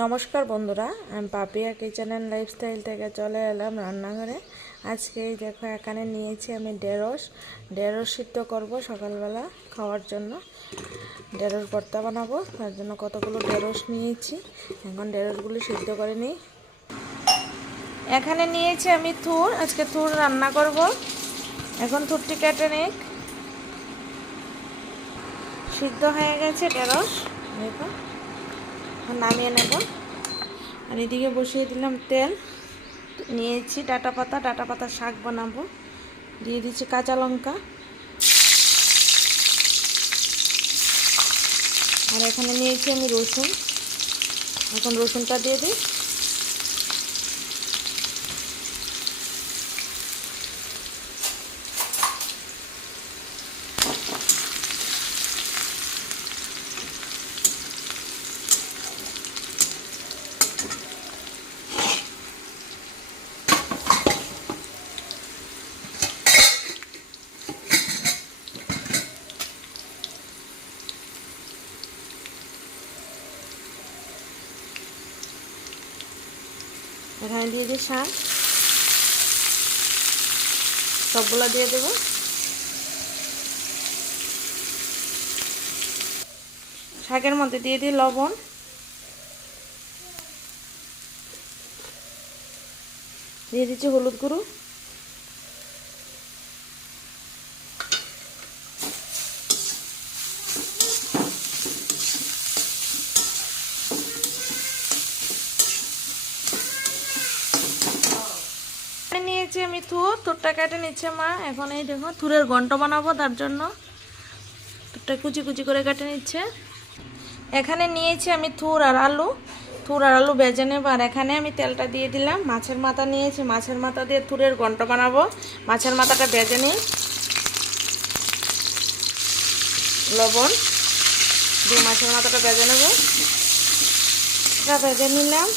নমস্কার বন্ধুরা, আমি পাপিয়া কিচেন অ্যান্ড লাইফস্টাইল থেকে চলে এলাম রান্নাঘরে। আজকে দেখো, এখানে নিয়েছি আমি ঢেঁড়স। ঢেঁড়স সিদ্ধ করব সকালবেলা খাওয়ার জন্য। ঢেঁড়স ভর্তা বানাবো, তার জন্য কতগুলো ঢেঁড়স নিয়েছি। এখন ঢেঁড়সগুলো সিদ্ধ করে নিই। এখানে নিয়েছি আমি থুর, আজকে থুর রান্না করব। এখন থুরটি কেটে নিই সিদ্ধ হয়ে গেছে ঢেঁড়স দেখো এখন নামিয়ে নেব। আর এদিকে বসিয়ে দিলাম তেল। নিয়েছি ডাটা পাতা ডাটা পাতা শাক বানাবো। দিয়ে দিচ্ছি কাঁচা লঙ্কা। আর এখানে নিয়েছি আমি রসুন। এখন রসুনটা দিয়ে দিই। এখানে দিয়ে দিই শাক সবগুলো দিয়ে দেব। শাকের মধ্যে দিয়ে দিই লবণ। দিয়ে দিচ্ছি হলুদ গুঁড়ো নিয়েছি আমি থুর থুরটা কেটে নিচ্ছে মা। এখন এই দেখো, থুরের ঘন্ট বানাবো তার জন্য। থুরটা কুচি কুচি করে কেটে নিচ্ছে। এখানে নিয়েছি আমি থুর আর আলু। থুর আর আলু বেজে নেব। আর এখানে আমি তেলটা দিয়ে দিলাম। মাছের মাথা নিয়েছি। মাছের মাথা দিয়ে থুরের ঘন্ট বানাবো। মাছের মাথাটা বেজে নিই। লবণ। দিয়ে মাছের মাথাটা বেজে নেব। বেজে নিলাম।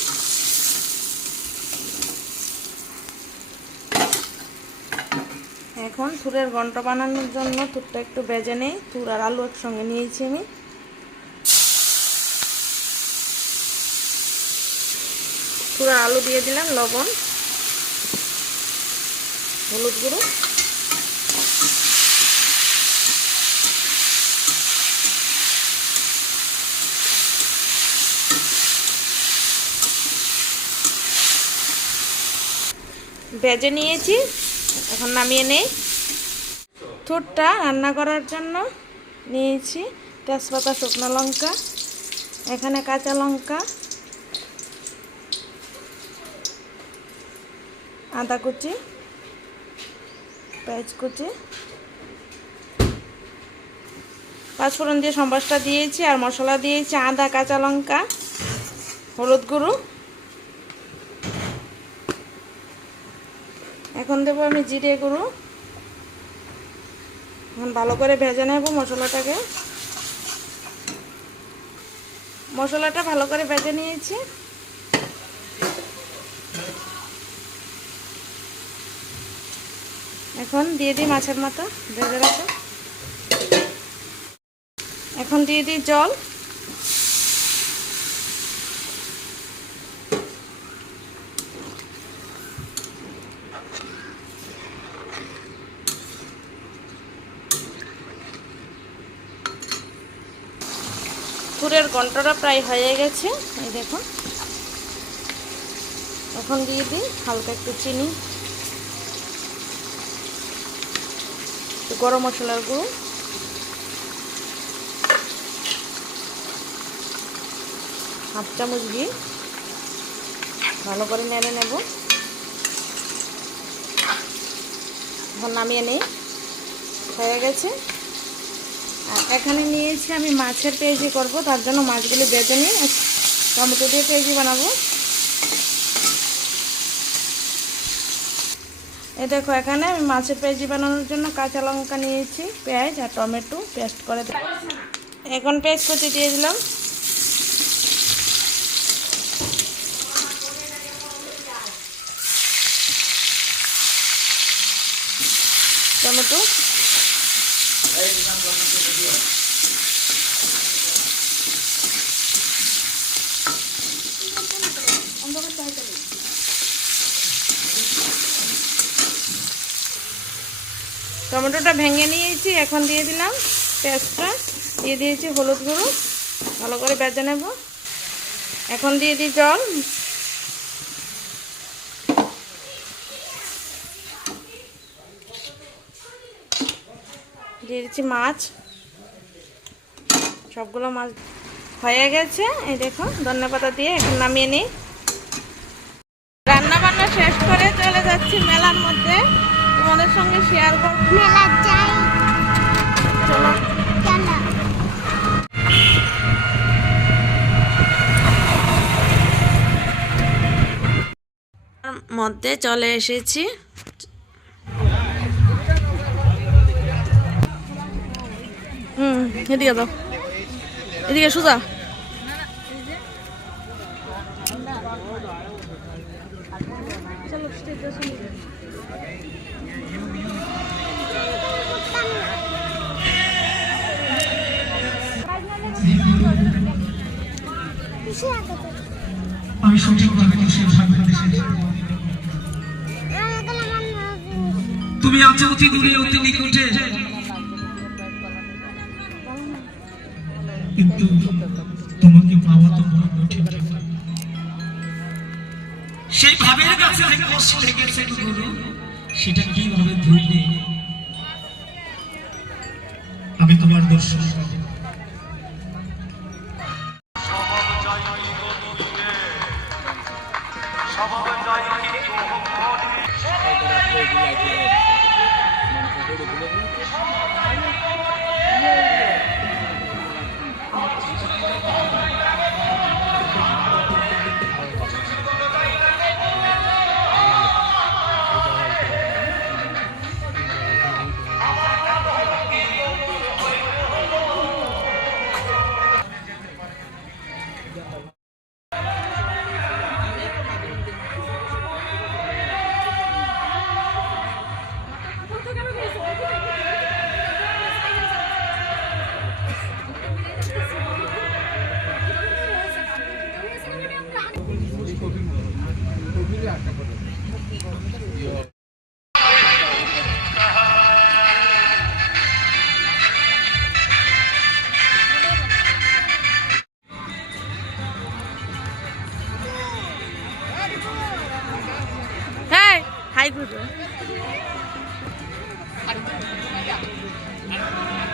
এখন থুরের ঘন্ট বানানোর জন্য থুরটা একটু বেজে নেই। থুর আর আলু একসঙ্গে নিয়েছি আমি। থুর আলু দিয়ে দিলাম লবণ, হলুদ গুঁড়ো। ভেজে নিয়েছি এখন নামিয়ে নেই। থুরটা রান্না করার জন্য নিয়েছি তেজপাতা, শুকনো লঙ্কা, এখানে কাঁচা লঙ্কা, আদা কুচি, পেঁয়াজ কুচি, পাঁচফোড়ন দিয়ে সম্বাসটা দিয়েছি আর মশলা দিয়েছি আদা, কাঁচা লঙ্কা, হলুদ গুঁড়ো এখন দেবো আমি জিরে গুঁড়ো। এখন ভালো করে ভেজে নেব মশলাটাকে। মশলাটা ভালো করে ভেজে নিয়েছি। এখন দিয়ে দিই মাছের মতো, ভেজে রাখা। এখন দিয়ে দিই জল। ঘন্টটা প্রায় হয়ে গেছে। এই দেখুন। এখন দিয়ে দিই হালকা একটু চিনি। গরম মশলার গুঁড়ো। হাফ চামচ ঘি। ভালো করে নেড়ে নেব। এখন নামিয়ে নেই। হয়ে গেছে। এখানে নিয়েছি আমি মাছের পেঁয়াজি করব, তার জন্য মাছগুলি বেজে নিয়ে টমেটো দিয়ে পেঁয়াজি বানাবো। এই দেখো, এখানে আমি মাছের পেঁয়াজি বানানোর জন্য কাঁচা লঙ্কা নিয়েছি, পেঁয়াজ আর টমেটো পেস্ট করে এখন পেস্ট করতে দিয়ে দিলাম। টমেটো টমেটোটা ভেঙে নিয়েছি, এখন দিয়ে দিলাম পেঁয়াজটা। দিয়ে দিয়েছি হলুদ গুঁড়ো, ভালো করে বেজে নেব। এখন দিয়ে দিই জল। দিয়ে দিচ্ছি মাছ। সবগুলো মাছ হয়ে গেছে, এই দেখো, ধনে পাতা দিয়ে এখন নামিয়ে নিই। রান্না বান্না শেষ করে চলে যাচ্ছি মেলার মধ্যে। তোমাদের সঙ্গে শেয়ার করব। মেলা যাই। চলো। চলো। মধ্যে চলে এসেছি। হুম এদিকে দাও এদিকে সুজা। খুশি আমি সঠিকভাবে এখন আমার নতুন তুমি আছো অতি দূরে অতি নিকটে। কিন্তু তোমাকে পাওয়া তো বড় কঠিন সেই ভাবের কাছে যে কষ্ট লেগেছে গুরু সেটা কীভাবে ভুললে? আমি তোমার দর্শন পাবো। সমবেত হ্যাঁ হাই গুরু দো তো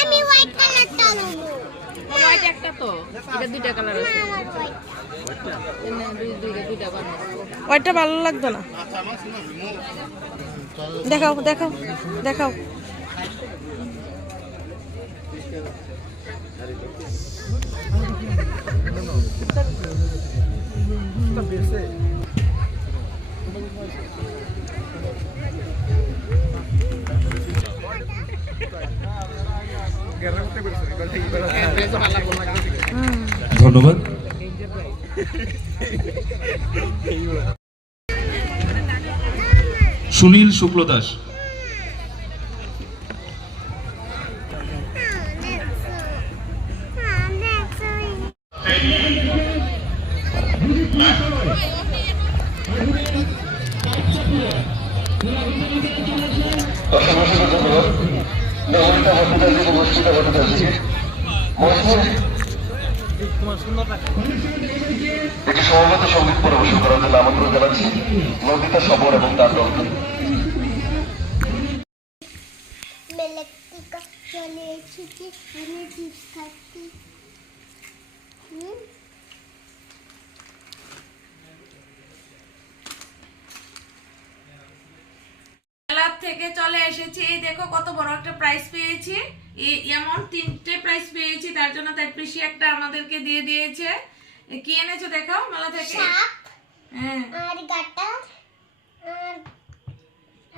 আমি হোয়াইট কালারটা নেব। হোয়াইট একটা তো এটা দুইটা কালার আছে। আমার হোয়াইট এনে দুই দুইটা দুইটা বানাবো ওইটা ভালো লাগতো না। দেখাও দেখাও দেখাও। ধন্যবাদ। সুনীল শুক্লদাস দেখো একটি সমবেত সংগীত পরিবেশন করার জন্য আমন্ত্রণ জানাচ্ছি নন্দিতা সবর এবং তার দলকে। চলে এসেছি আমি চিপস খাচ্ছি হুম মেলার থেকে চলে এসেছি। এই দেখো কত বড় একটা প্রাইজ পেয়েছি। এমন তিনটে প্রাইজ পেয়েছি তার জন্য তার পিসি একটা আমাদেরকে দিয়ে দিয়েছে। কি এনেছো দেখাও মেলা থেকে? হ্যাঁ। আর গাটা আর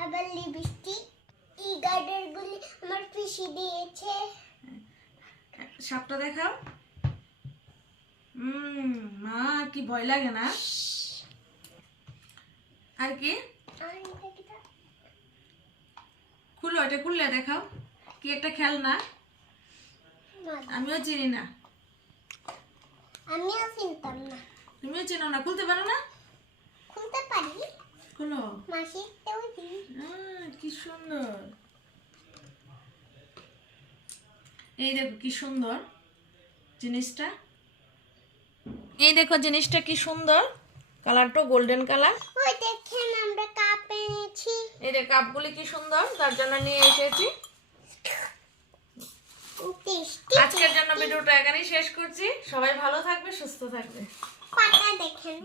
আবার লিপস্টিক এই গার্ডারগুলি আমার পিসি দিয়েছে। সাপটা দেখাও। হুম মা কি ভয় লাগে না? আর কি আর? খুলো এটা খুললে দেখাও কি একটা খেলনা। আমিও চিনি না। আমিও চিনতাম না। তুমিও চেনো না খুলতে পারো না? খুলতে পারি। খুলো। মাসিরটাও দিই আহ, কি সুন্দর। এই দেখো কি সুন্দর জিনিসটা। এই দেখো জিনিসটা কি সুন্দর। কালারটা গোল্ডেন কালার ওই দেখেন এনেছি এই যে কাপগুলি কি সুন্দর তার জন্য নিয়ে এসেছি। আজকের জন্য ভিডিওটা এখানেই শেষ করছি। সবাই ভালো থাকবে সুস্থ থাকবে। পাতা দেখেন।